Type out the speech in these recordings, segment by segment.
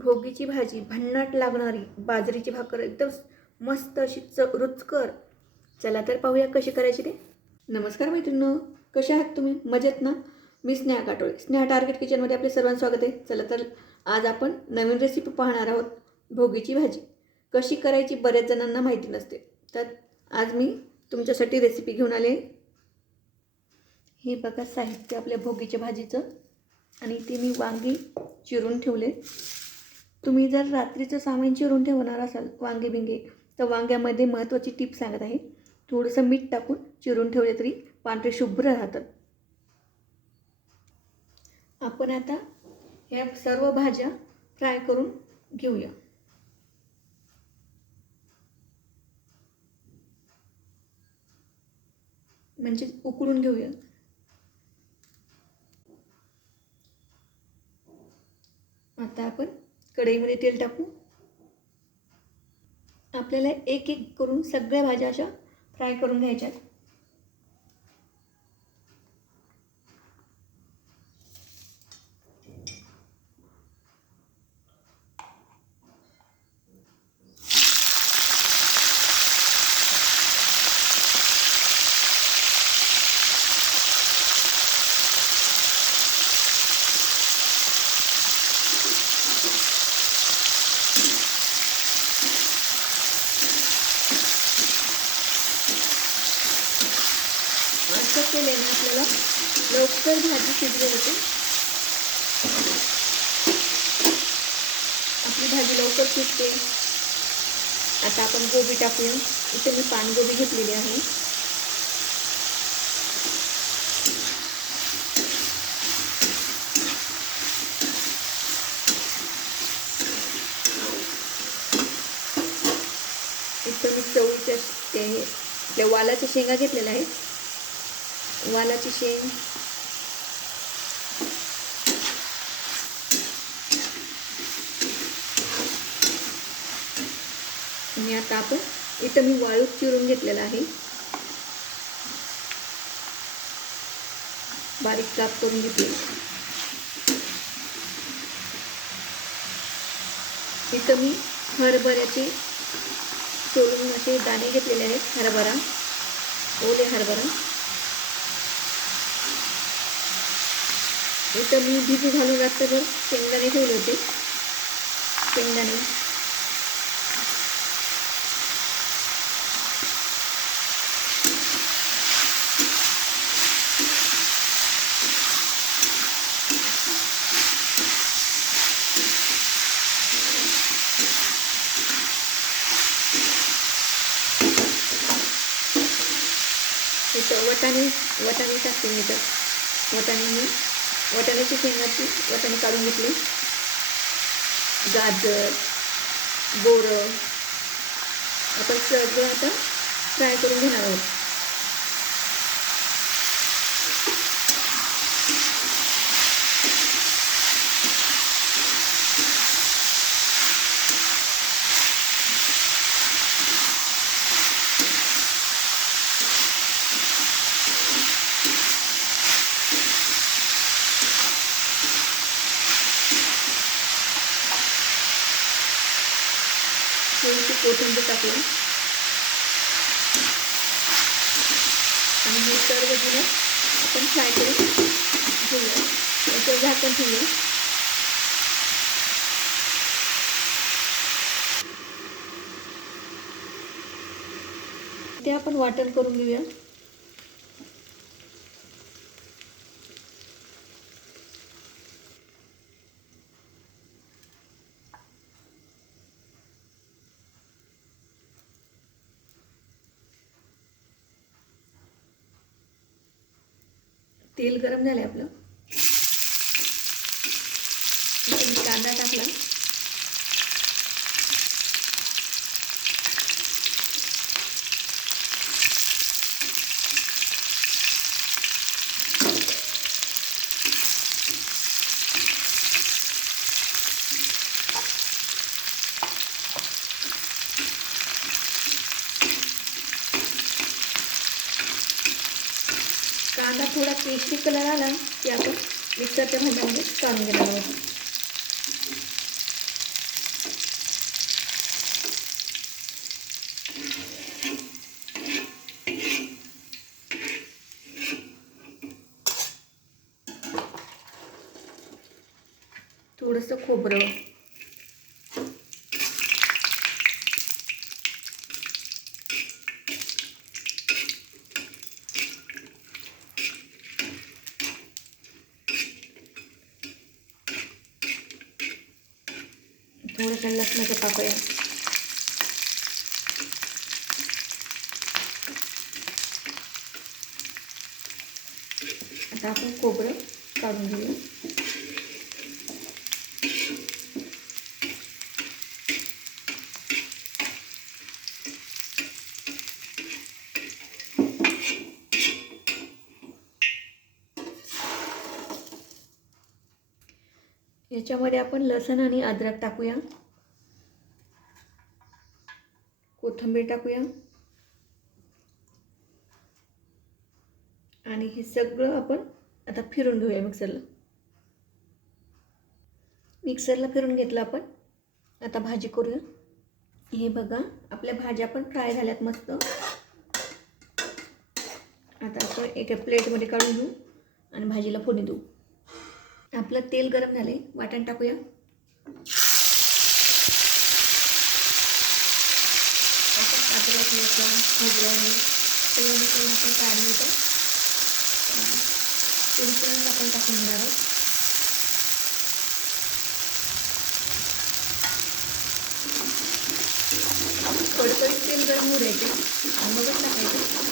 भोगीची भाजी भन्नाट लागणारी बाजरीची भाकर एकदम मस्त अशी च रुचकर. चला तर पाहूया कशी करायची ते. नमस्कार मैत्रिणी कशा आहात तुम्ही? मजेत ना? मी स्नेहा काटोळे. स्नेहा टार्गेट किचनमध्ये आपले सर्वांचं स्वागत आहे. चला तर आज आपण नवीन रेसिपी पाहणार आहोत भोगीची भाजी. कशी करायची बऱ्याच जणांना माहिती नसते. तर आज मी तुमच्यासाठी रेसिपी घेऊन आले. हे बघा साहित्य आपल्या भोगीच्या भाजीचं. आणि ते मी वांगी चिरून ठेवले. तुम्ही जर रात्रीचं सामान चिरून ठेवणार असाल वांगे बिंगे तर वांग्यामध्ये महत्त्वाची टीप सांगत आहे थोडंसं मीठ टाकून चिरून ठेवले तरी पांढरे शुभ्र राहतात. आपण आता ह्या सर्व भाज्या फ्राय करून घेऊया. म्हणजे उकळून घेऊया. आता आपण कढईमध्ये तेल टाकू. आपल्याला एक एक करून सगळ्या भाज्या अशा फ्राय करून घ्यायच्या असं केल्याने आपल्याला. लवकर भाजी शिजली होते. आपली भाजी लवकर शिजते. आता आपण गोबी टाकूया. इथे मी पानगोबी घेतलेली आहे. इथं मी चवळीच्या ते आपल्या वालाच्या शेंगा घेतलेल्या आहेत. वालाची शेंग आणि आता आपण इथं मी वाळूत चिरून घेतलेला आहे. बारीक काप करून घेतले इथं मी हरभऱ्याचे सोलून असे दाणे घेतलेले आहेत हरभरा ओले हरभरा. इथं मी भिजू घालून रात्रभर शेंगदाणे ठेवले होते शेंगदाणे इथं वटाणे वटाणे टाकते मी इथं वटाणे मी वाटाण्याची शेंगाची वाटाणे काढून घेतले. गाजर बोरं. आपण सगळं आता फ्राय करून घेणार आहोत. टाकून आणि हे सर्व जिरं आपण फ्राय करून घेऊया. याचं झाकण ठेवूया. ते आपण वाटण करून घेऊया. तेल गरम झालं आहे आपलं. कांदा थोडा केशरी कलर आला की आपण मिक्सरच्या भांड्यामध्ये काढून घेणार आहोत. थोडंसं खोबरं थोडंसं लसणाच्या पाकळ्या. आता आपण खोबरं काढून घेऊ. याच्यामध्ये आपण लसण आणि अद्रक टाकूया. कोथिंबीर टाकूया. आणि हे सगळं आपण आता फिरून घेऊया मिक्सरला. मिक्सरला फिरून घेतलं आपण. आता भाजी करूया. हे बघा आपल्या भाज्या पण फ्राय झाल्यात मस्त. आता आपण एका प्लेटमध्ये काढून घेऊ आणि भाजीला फोडणी देऊ. आपलं तेल गरम झाले वाटण टाकूया. आपण अद्रक लसूण खोबरं हे सगळं मिसळून आपण काढलं होतं. ते मिसळून आपण टाकून घेणार आहोत. कडकडीत तेल गरम होऊ द्यायचे. आणि मगच टाकायचं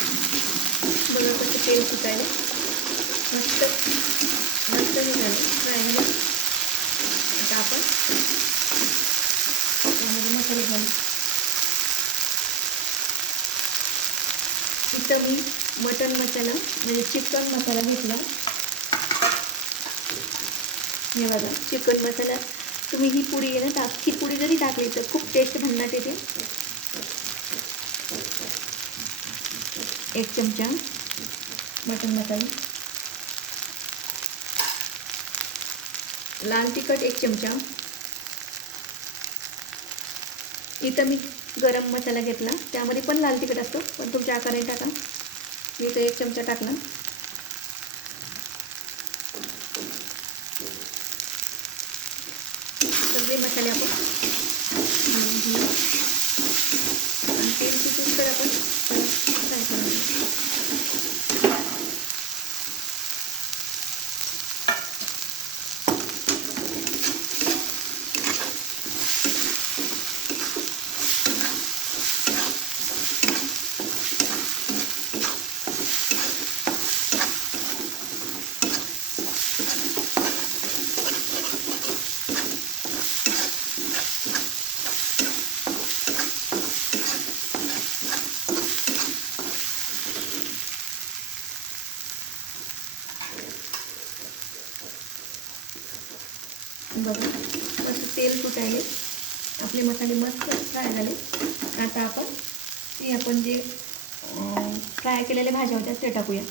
बघा कसं तेल सुटायला मस्त मस्त हे झालं फ्राय झालं आता आपण त्यामध्ये मसाले घालू इथं मी मटन मसाला म्हणजे चिकन मसाला घेतला. हे बघा चिकन मसाला. तुम्ही ही पुडी आहे ना टाक ही पुडी जरी टाकली तर खूप टेस्ट भन्नाट येते. एक चमचा मटन मसाला. लाल तिखट एक चमचा. इथं मी गरम मसाला घेतला. त्यामध्ये पण लाल तिखट असतो पण तुमच्या आकाराने टाका. मी इथं एक चमचा टाकला सगळे मसाले आपण. घेऊ आणि तेल सुटून तर आपण फ्राय करून घेऊ बघा. मस्त तेल फुटायले आपले मसाले मस्त फ्राय झाले. आता आपण ते आपण जे फ्राय केलेल्या भाज्या होत्या ते टाकूया.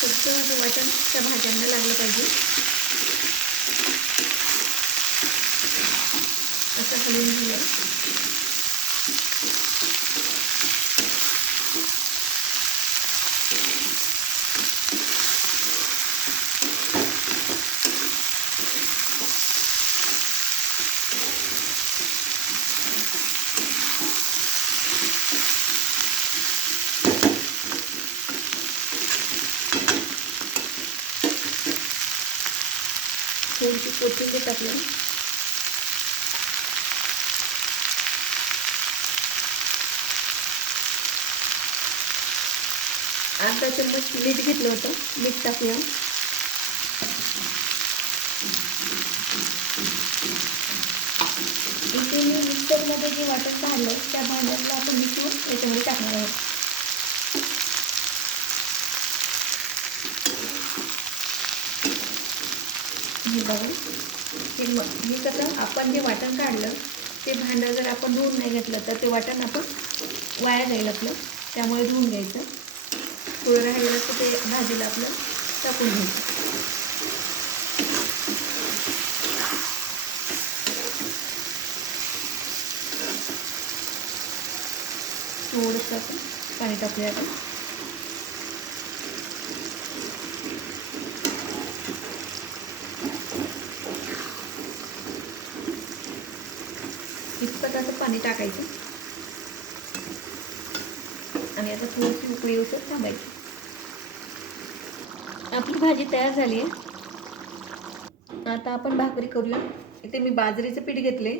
फक्त वाटण त्या भाज्यांना लागलं पाहिजे. असं हलवून घेऊया थोडीशी घ्यायचं आपल्याला अर्धा चम्मच मीठ घेतलं होतं. मीठ टाकूया इथे मी मिक्सरमध्ये जे वाटण काढलं त्या भांड्यातलं आपण मिसळून याच्यामध्ये टाकणार आहोत. हे बघा. हे मग. हे कसं आपण जे वाटण काढलं ते भांडं जर आपण धुवून नाही घेतलं तर ते वाटण आपण वाया जाईल आपलं. त्यामुळे धुवून घ्यायचं. थोडं राहिलं तर ते भाजीला आपलं टाकून घ्यायचं. थोडंसं आपण पाणी टाकूया आपण इतकं असं पाणी टाकायचं. आणि आता थोडीशी उकळी येऊसर थांबायची. आपली भाजी तयार झाली आहे. आता आपण भाकरी करूया. इथे मी बाजरीचं पीठ घेतले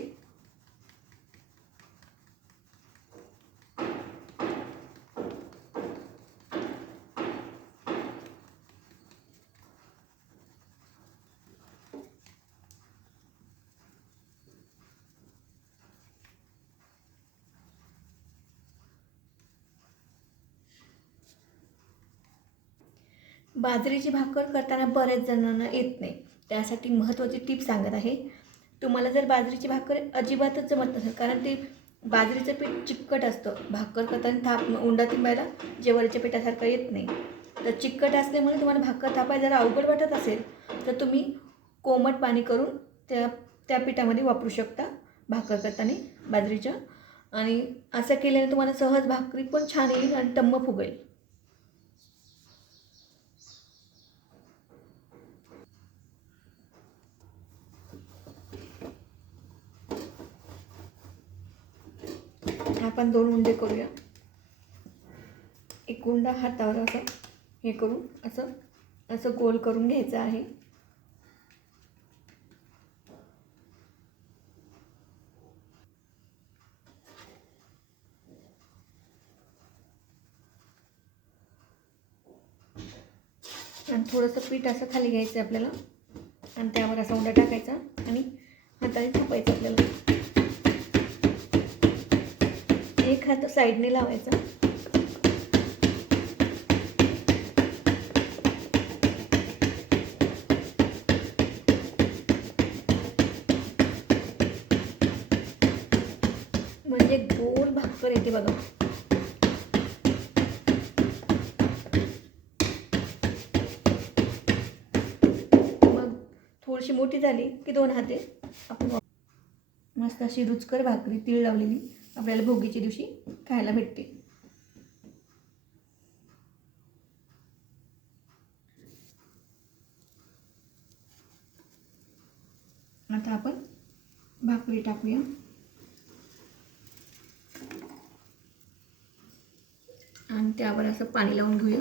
बाजरीची भाकर करताना बऱ्याच जणांना येत नाही. त्यासाठी महत्त्वाची टीप सांगत आहे. तुम्हाला जर बाजरीची भाकर अजिबातच जमत नसेल कारण ते बाजरीचं पीठ चिकट असतं. भाकर करताना थाप उंडा तिंबायला जेवारीच्या पिठासारखं येत नाही. तर चिकट असल्यामुळे तुम्हाला भाकर थापायला जर अवघड वाटत असेल तर तुम्ही कोमट पाणी करून त्या त्या पिठामध्ये वापरू शकता भाकर करताना बाजरीच्या. आणि असं केल्याने तुम्हाला सहज भाकरी पण छान येईल आणि टम्म फुगेल. आपण दोन उंडे करूया. एक उंडा हातावर असं हे करून असं असं गोल करून घ्यायचं आहे. आणि थोडंसं पीठ असं खाली घ्यायचं आपल्याला. आणि त्यावर असा उंडा टाकायचा आणि हाताने थापायचं आपल्याला. एक हात साईडने लावायचा. म्हणजे गोल भाकर येते बघा. मग थोडीशी मोठी झाली की दोन हाते. आपण मस्त अशी रुचकर भाकरी तीळ लावलेली. आपल्याला भोगीच्या दिवशी खायला भेटते. आता आपण भाकरी टाकूया. आणि त्यावर असं पाणी लावून घेऊया.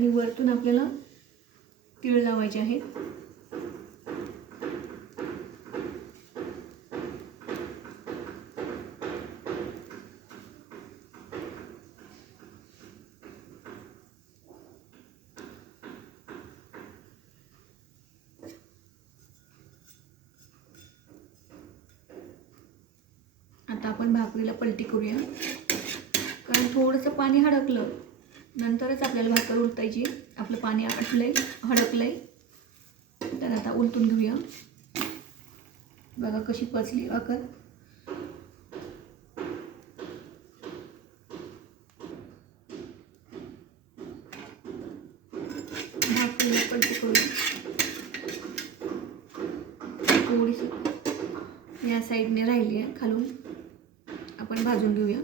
आणि वरतून आपल्याला तीळ लावायचे आहेत आता आपण भाकरीला पलटी करूया कारण थोडंसं पाणी हडकलं नंतरच आपल्याला भाकर उलटायची. आपलं पाणी आटलंय हडकलंय. तर आता उलटून घेऊया. बघा कशी पचली भाकर. थोडीशी या साईडने राहिली आहे खालून. आपण भाजून घेऊया.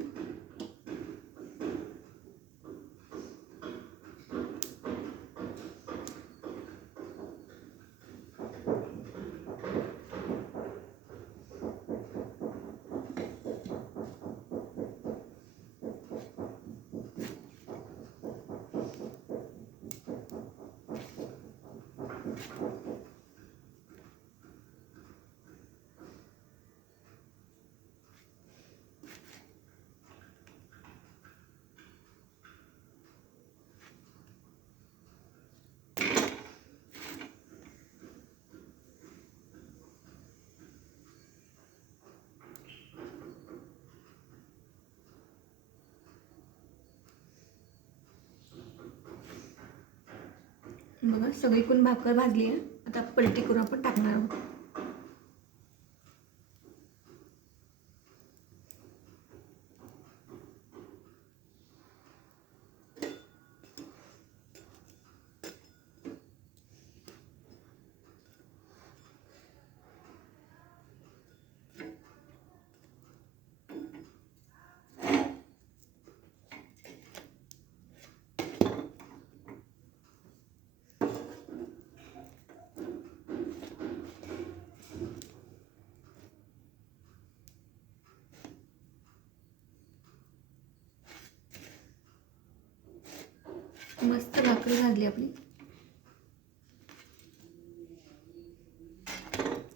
बघा सगळीकडून भाकर भाजली आहे. आता पलटी करून आपण टाकणार आहोत. मस्त भाकरी भाजली आपली.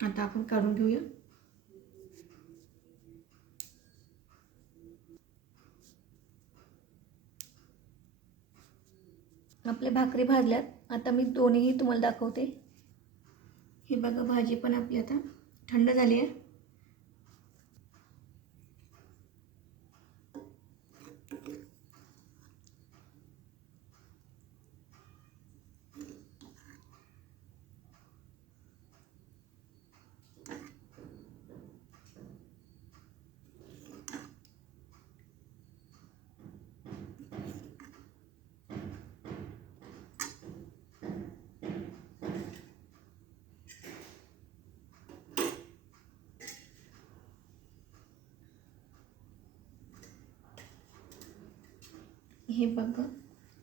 आता आपण काढून घेऊया. आपल्या भाकरी भाजल्यात. आता मी दोन्हीही तुम्हाला दाखवते. हे बघा भाजी पण आपली आता थंड झाली आहे. हे बघा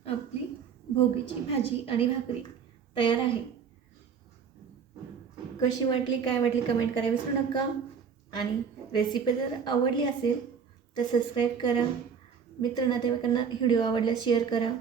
आपली भोगीची भाजी आणि भाकरी तयार आहे. कशी वाटली काय वाटली कमेंट करा विसरू नका. आणि रेसिपी जर आवडली असेल तर सबस्क्राईब करा. मित्र नातेवाईकांना व्हिडिओ आवडल्यास शेअर करा.